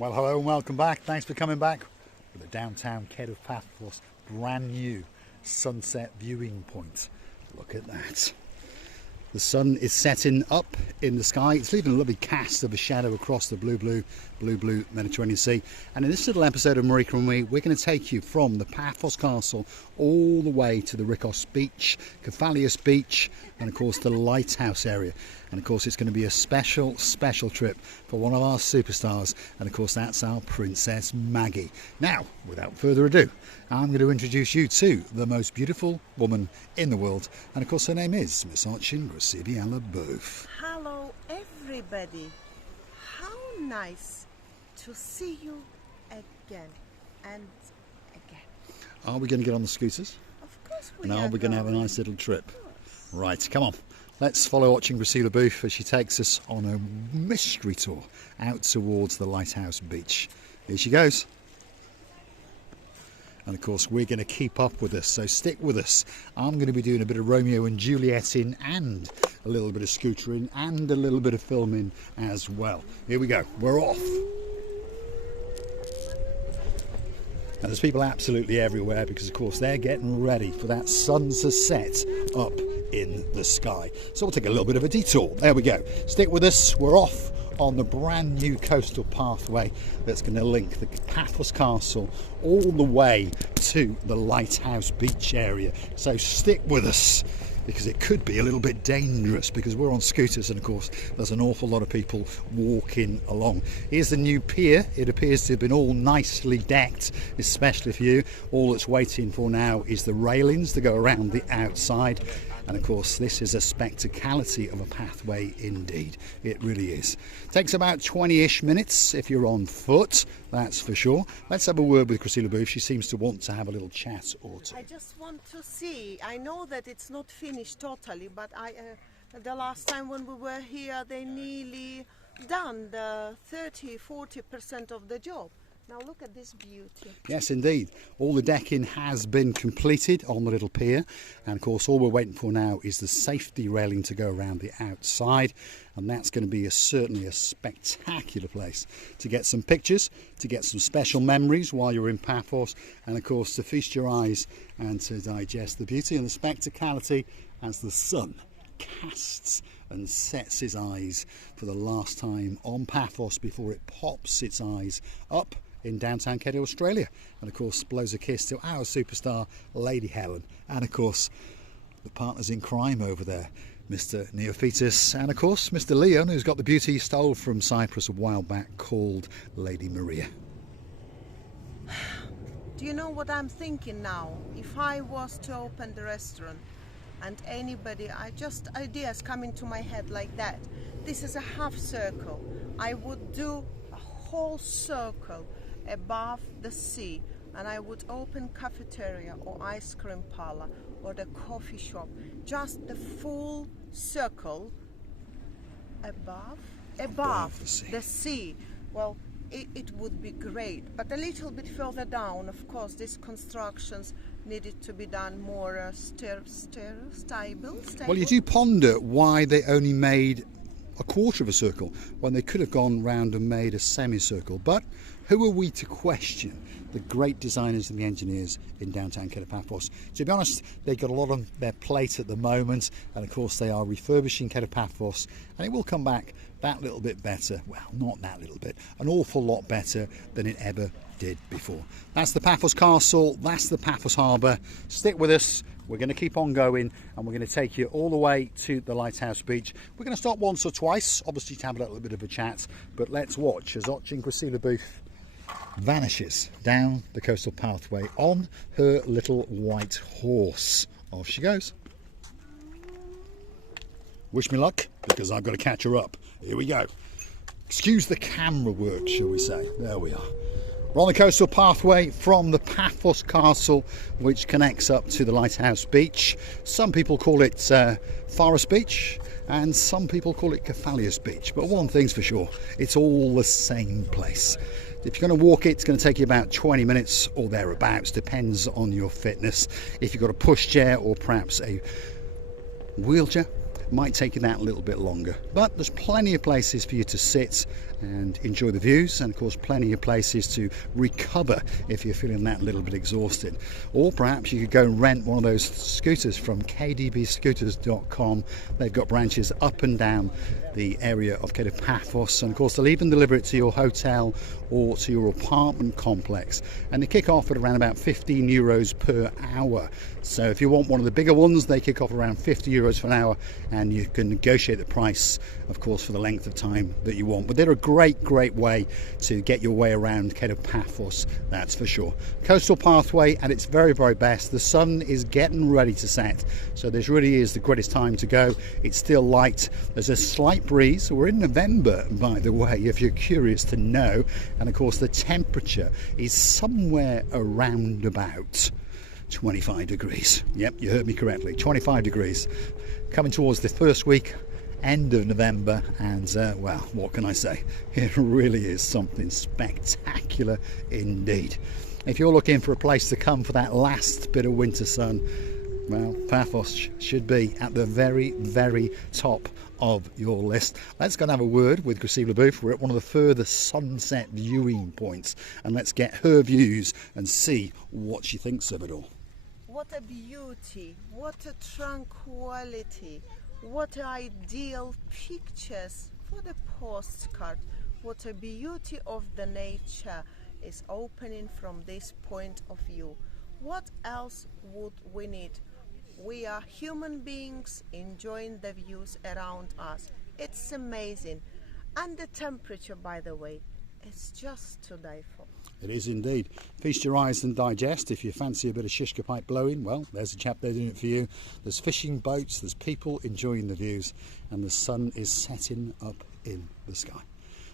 Well, hello and welcome back. Thanks for coming back with the downtown Kato Paphos brand new sunset viewing point. Look at that. The sun is setting up in the sky. It's leaving a lovely cast of a shadow across the blue Mediterranean Sea. And in this little episode of Marika and me, we're going to take you from the Paphos Castle all the way to the Rikos Beach, Kato Beach, and of course the lighthouse area. And of course it's going to be a special trip for one of our superstars, and of course that's our Princess Maggie. Now, without further ado, I'm going to introduce you to the most beautiful woman in the world, and of course her name is Miss Archin Grasivi-Alabouf. Hello everybody, how nice to see you again and again. Are we going to get on the scooters? Of course we and are. Are we going to have a nice little trip? Right, come on. Let's follow Archin Grasivi-Alabouf as she takes us on a mystery tour out towards the Lighthouse Beach. Here she goes. And of course we're going to keep up with this, so stick with us. I'm going to be doing a bit of Romeo and Juliet-ing and a little bit of scootering and a little bit of filming as well. Here we go, we're off. And there's people absolutely everywhere because of course they're getting ready for that sun to set up in the sky. So we'll take a little bit of a detour. There we go. Stick with us. We're off on the brand new coastal pathway that's going to link the Paphos Castle all the way to the Lighthouse Beach area. So stick with us, because it could be a little bit dangerous because we're on scooters and of course there's an awful lot of people walking along. Here's the new pier. It appears to have been all nicely decked, especially for you. All it's waiting for now is the railings to go around the outside. And of course this is a spectacality of a pathway indeed. It really is. Takes about 20-ish minutes if you're on foot, that's for sure. Let's have a word with Grasivi-Alabouf. She seems to want to have a little chat or two. I just want to see, I know that it's not finished totally, but the last time when we were here they nearly done the 30-40% of the job. Now look at this beauty. Yes, indeed. All the decking has been completed on the little pier. And of course, all we're waiting for now is the safety railing to go around the outside. And that's going to be certainly a spectacular place to get some pictures, to get some special memories while you're in Paphos. And of course, to feast your eyes and to digest the beauty and the spectacality as the sun casts and sets his eyes for the last time on Paphos before it pops its eyes up in downtown Kato, Australia, and of course blows a kiss to our superstar Lady Helen, and of course the partners in crime over there, Mr. Neophytus, and of course Mr. Leon, who's got the beauty he stole from Cyprus a while back, called Lady Maria. Do you know what I'm thinking now? If I was to open the restaurant and anybody, ideas come into my head like that. This is a half circle. I would do a whole circle above the sea, and I would open cafeteria or ice cream parlor or the coffee shop. Just the full circle above the sea. Well, it would be great, but a little bit further down, of course, these constructions needed to be done more stables. Well, you do ponder why they only made a quarter of a circle when they could have gone round and made a semicircle. But who are we to question the great designers and the engineers in downtown Kato Paphos? To be honest, they've got a lot on their plate at the moment, and of course they are refurbishing Kato Paphos, and it will come back that little bit better. Well, not that little bit, an awful lot better than it ever did before. That's the Paphos Castle, that's the Paphos Harbour. Stick with us. We're going to keep on going, and we're going to take you all the way to the Lighthouse Beach. We're going to stop once or twice, obviously to have a little bit of a chat, but let's watch as Archin Grasivi-Alabouf vanishes down the coastal pathway on her little white horse. Off she goes. Wish me luck, because I've got to catch her up. Here we go. Excuse the camera work, shall we say. There we are. We're on the coastal pathway from the Paphos Castle, which connects up to the Lighthouse Beach. Some people call it Forest Beach, and some people call it Kato Beach. But one thing's for sure, it's all the same place. If you're going to walk it, it's going to take you about 20 minutes or thereabouts, depends on your fitness. If you've got a pushchair or perhaps a wheelchair, might take you that little bit longer. But there's plenty of places for you to sit and enjoy the views, and of course plenty of places to recover if you're feeling that little bit exhausted. Or perhaps you could go and rent one of those scooters from kdbscooters.com. They've got branches up and down the area of Kato Paphos, and of course they'll even deliver it to your hotel or to your apartment complex, and they kick off at around about €15 per hour. So if you want one of the bigger ones, they kick off around €50 for an hour, and you can negotiate the price, of course, for the length of time that you want. But they're a great way to get your way around Kato Paphos, that's for sure. Coastal pathway at its very best. The sun is getting ready to set, so this really is the greatest time to go. It's still light, there's a slight breeze. We're in November, by the way, if you're curious to know, and of course the temperature is somewhere around about 25 degrees. Yep, you heard me correctly, 25 degrees. Coming towards the first week, end of November, and well, what can I say? It really is something spectacular indeed. If you're looking for a place to come for that last bit of winter sun, well, Paphos should be at the very top of your list. Let's go and have a word with Christine LeBouf. We're at one of the further sunset viewing points, and let's get her views and see what she thinks of it all. What a beauty, what a tranquility, what ideal pictures for the postcard. What a beauty of the nature is opening from this point of view. What else would we need? We are human beings enjoying the views around us. It's amazing. And the temperature, by the way, it's just to die for. It is indeed. Feast your eyes and digest. If you fancy a bit of shishka pipe blowing, well, there's a chap there doing it for you. There's fishing boats, there's people enjoying the views, and the sun is setting up in the sky.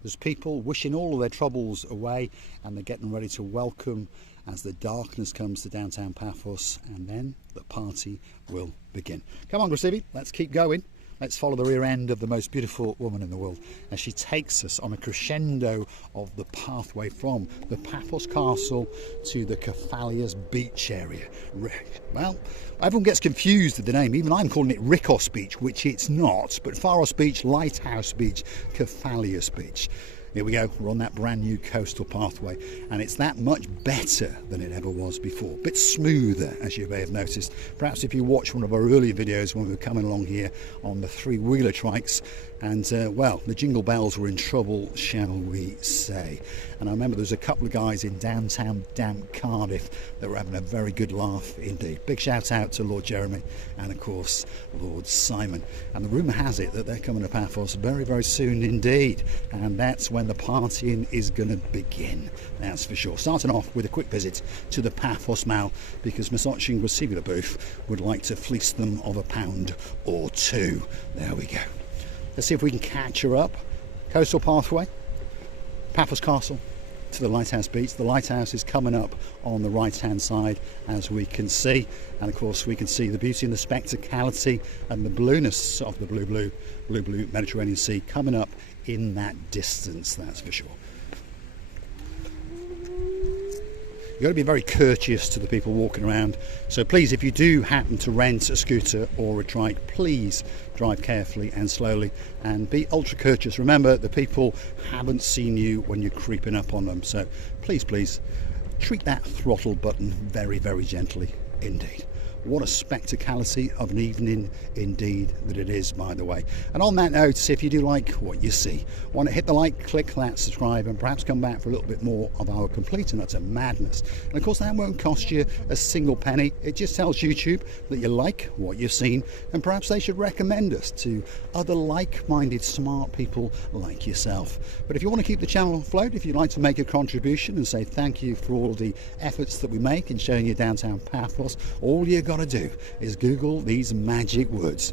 There's people wishing all of their troubles away, and they're getting ready to welcome as the darkness comes to downtown Paphos, and then the party will begin. Come on, Gracievi, let's keep going. Let's follow the rear end of the most beautiful woman in the world as she takes us on a crescendo of the pathway from the Paphos Castle to the Kephalios beach area. Well, everyone gets confused with the name. Even I'm calling it Rikos Beach, which it's not, but Pharos Beach, Lighthouse Beach, Kephalios Beach. Here we go, we're on that brand new coastal pathway, and it's that much better than it ever was before. A bit smoother, as you may have noticed. Perhaps if you watch one of our earlier videos when we were coming along here on the three-wheeler trikes, and well, the jingle bells were in trouble, shall we say. And I remember there was a couple of guys in downtown damp Cardiff that were having a very good laugh indeed. Big shout out to Lord Jeremy and of course Lord Simon. And the rumour has it that they're coming to Paphos very soon indeed, and that's when the partying is going to begin, that's for sure. Starting off with a quick visit to the Paphos Mall, because Masochi and Gracievi LeBouf would like to fleece them of £1 or two. There we go. Let's see if we can catch her up. Coastal pathway, Paphos Castle to the Lighthouse Beach. The lighthouse is coming up on the right hand side, as we can see, and of course we can see the beauty and the spectacality and the blueness of the blue Mediterranean Sea coming up in that distance, that's for sure. You've got to be very courteous to the people walking around, so please, if you do happen to rent a scooter or a trike, please drive carefully and slowly and be ultra courteous. Remember, the people haven't seen you when you're creeping up on them, so please treat that throttle button very gently indeed. What a spectacality of an evening indeed that it is, by the way. And on that note, if you do like what you see, want to hit the like, click that subscribe, and perhaps come back for a little bit more of our complete and utter madness. And of course that won't cost you a single penny. It just tells YouTube that you like what you've seen, and perhaps they should recommend us to other like-minded smart people like yourself. But if you want to keep the channel afloat, if you'd like to make a contribution and say thank you for all the efforts that we make in showing you downtown Paphos, all you got to do is Google these magic words: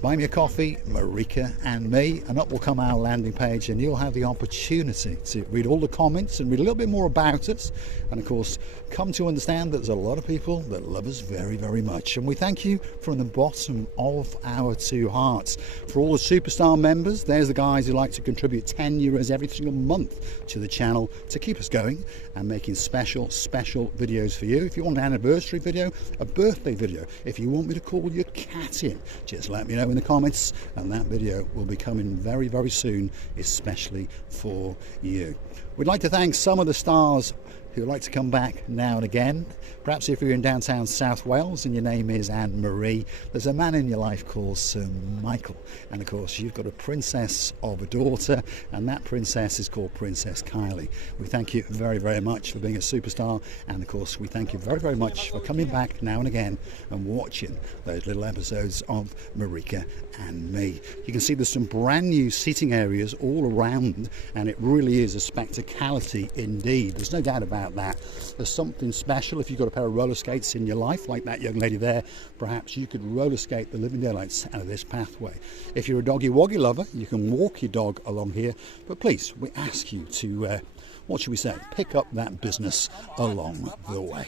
buy me a coffee, Marika and me, and up will come our landing page, and you'll have the opportunity to read all the comments and read a little bit more about us, and of course come to understand that there's a lot of people that love us very much, and we thank you from the bottom of our two hearts. For all the superstar members, there's the guys who like to contribute €10 every single month to the channel to keep us going and making special videos for you. If you want an anniversary video, a birthday video, if you want me to call your cat in, just let me know in the comments, and that video will be coming very, very soon, especially for you. We'd like to thank some of the stars who like to come back now and again. Perhaps if you're in downtown South Wales and your name is Anne-Marie, there's a man in your life called Sir Michael. And of course, you've got a princess of a daughter, and that princess is called Princess Kylie. We thank you very, very much for being a superstar. And of course, we thank you very, very much for coming back now and again and watching those little episodes of Marika and me. You can see there's some brand new seating areas all around, and it really is a spectacality indeed. There's no doubt about that. There's something special if you've got a pair of roller skates in your life, like that young lady there. Perhaps you could roller skate the living daylights out of this pathway. If you're a doggy woggy lover, you can walk your dog along here, but please, we ask you to what should we say, pick up that business along the way.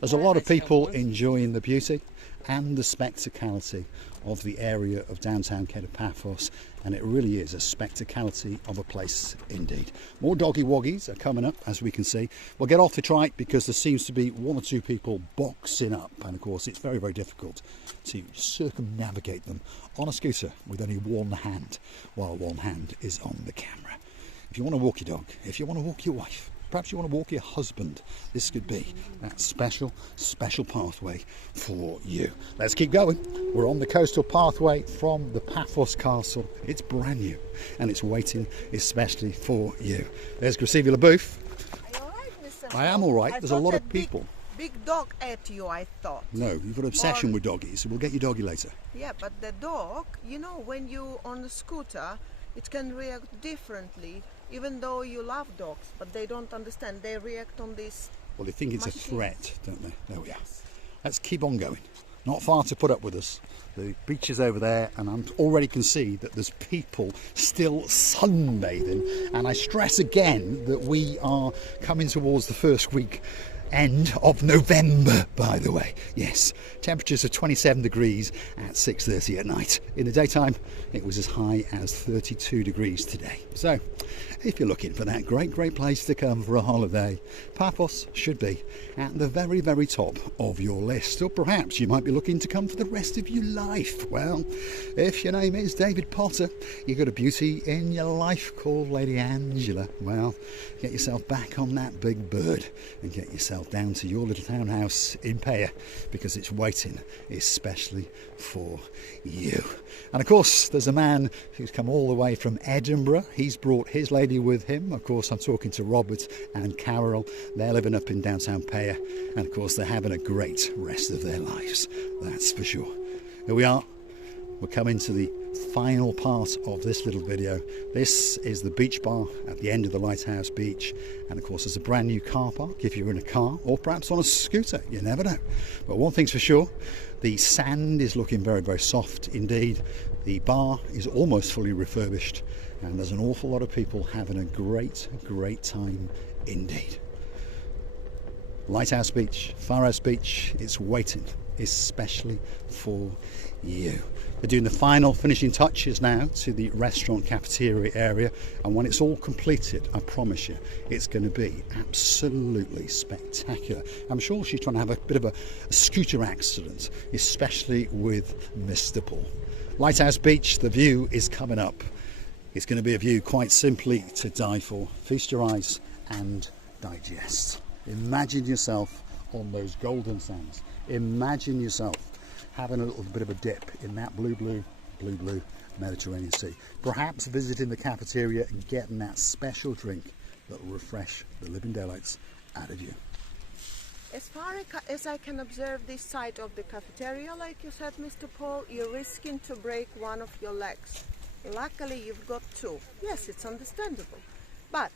There's a lot of people enjoying the beauty and the spectacality of the area of downtown Kato Paphos, and it really is a spectacality of a place indeed. More doggy woggies are coming up, as we can see. We'll get off the trike because there seems to be one or two people boxing up, and of course it's very, very difficult to circumnavigate them on a scooter with only one hand while one hand is on the camera. If you want to walk your dog, if you want to walk your wife, perhaps you want to walk your husband, this could be that special, special pathway for you. Let's keep going. We're on the coastal pathway from the Paphos Castle. It's brand new and it's waiting especially for you. There's Gracevia LaBouffe. Are you all right, Mr. I am all right. There's a lot of big, people. Big dog ate you, I thought. No, you've got an obsession with doggies. We'll get your doggy later. Yeah, but the dog, you know, when you on the scooter, it can react differently. Even though you love dogs, but they don't understand. They react on this. Well, they think it's machine. a threat, don't they? There we are. Yes. Let's keep on going. Not far to put up with us. The beach is over there, and I already can see that there's people still sunbathing. And I stress again that we are coming towards the first week end of November, by the way. Yes, temperatures of 27 degrees at 6:30 at night. In the daytime, it was as high as 32 degrees today. So, if you're looking for that great, great place to come for a holiday, Paphos should be at the very, very top of your list. Or perhaps you might be looking to come for the rest of your life. Well, if your name is David Potter, you've got a beauty in your life called Lady Angela. Well, get yourself back on that big bird and get yourself down to your little townhouse in Paya, because it's waiting especially for you. And of course, there's a man who's come all the way from Edinburgh. He's brought his lady with him. Of course, I'm talking to Robert and Carol. They're living up in downtown Paya, and of course they're having a great rest of their lives, that's for sure. Here we are. We're coming to the final part of this little video. This is the beach bar at the end of the Lighthouse Beach, and of course there's a brand new car park if you're in a car or perhaps on a scooter, you never know. But one thing's for sure, the sand is looking very, very soft indeed. The bar is almost fully refurbished, and there's an awful lot of people having a great, great time indeed. Lighthouse Beach, Faroes Beach, it's waiting especially for you. They're doing the final finishing touches now to the restaurant cafeteria area, and when it's all completed, I promise you, it's going to be absolutely spectacular. I'm sure she's trying to have a bit of a scooter accident, especially with Mr. Paul. Lighthouse Beach, the view is coming up. It's going to be a view quite simply to die for. Feast your eyes and digest. Imagine yourself on those golden sands. Imagine yourself having a little bit of a dip in that blue Mediterranean Sea. Perhaps visiting the cafeteria and getting that special drink that will refresh the living daylights out of you. As far as I can observe this side of the cafeteria, like you said, Mr. Paul, you're risking to break one of your legs. Luckily, you've got two. Yes, it's understandable. But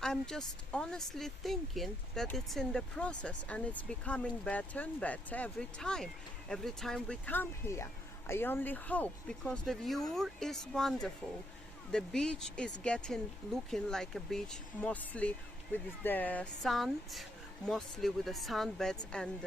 I'm just honestly thinking that it's in the process and it's becoming better and better every time. Every time we come here. I only hope, because the view is wonderful. The beach is looking like a beach, mostly with the sand, mostly with the sunbeds and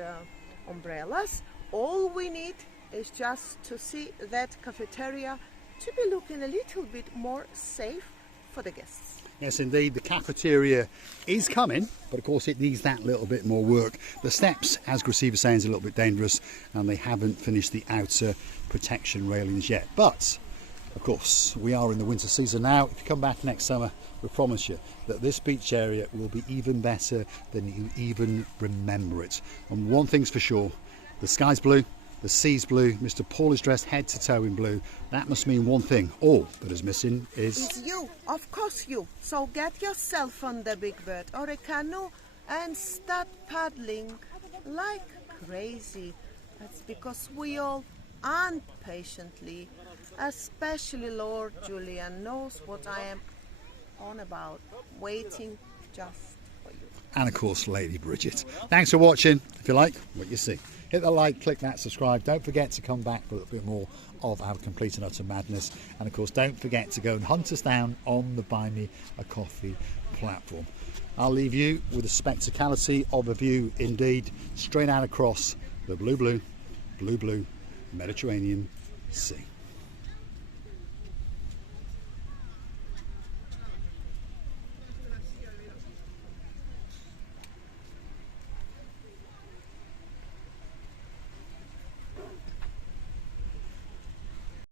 umbrellas. All we need is just to see that cafeteria to be looking a little bit more safe for the guests. Yes, indeed, the cafeteria is coming, but of course it needs that little bit more work. The steps, as Graceva was saying, is a little bit dangerous, and they haven't finished the outer protection railings yet. But of course, we are in the winter season now. If you come back next summer, we promise you that this beach area will be even better than you even remember it. And one thing's for sure, the sky's blue, the sea's blue, Mr. Paul is dressed head to toe in blue. That must mean one thing, all that is missing is... It's you, of course you. So get yourself on the big bird or a canoe and start paddling like crazy. That's because we all and patiently, especially Lord Julian, knows what I am on about, waiting just for you. And of course, Lady Bridget. Thanks for watching. If you like what you see, hit the like, click that subscribe. Don't forget to come back for a little bit more of our complete and utter madness. And of course, don't forget to go and hunt us down on the Buy Me a Coffee platform. I'll leave you with the spectacality of a view indeed, straight out across the blue Mediterranean Sea.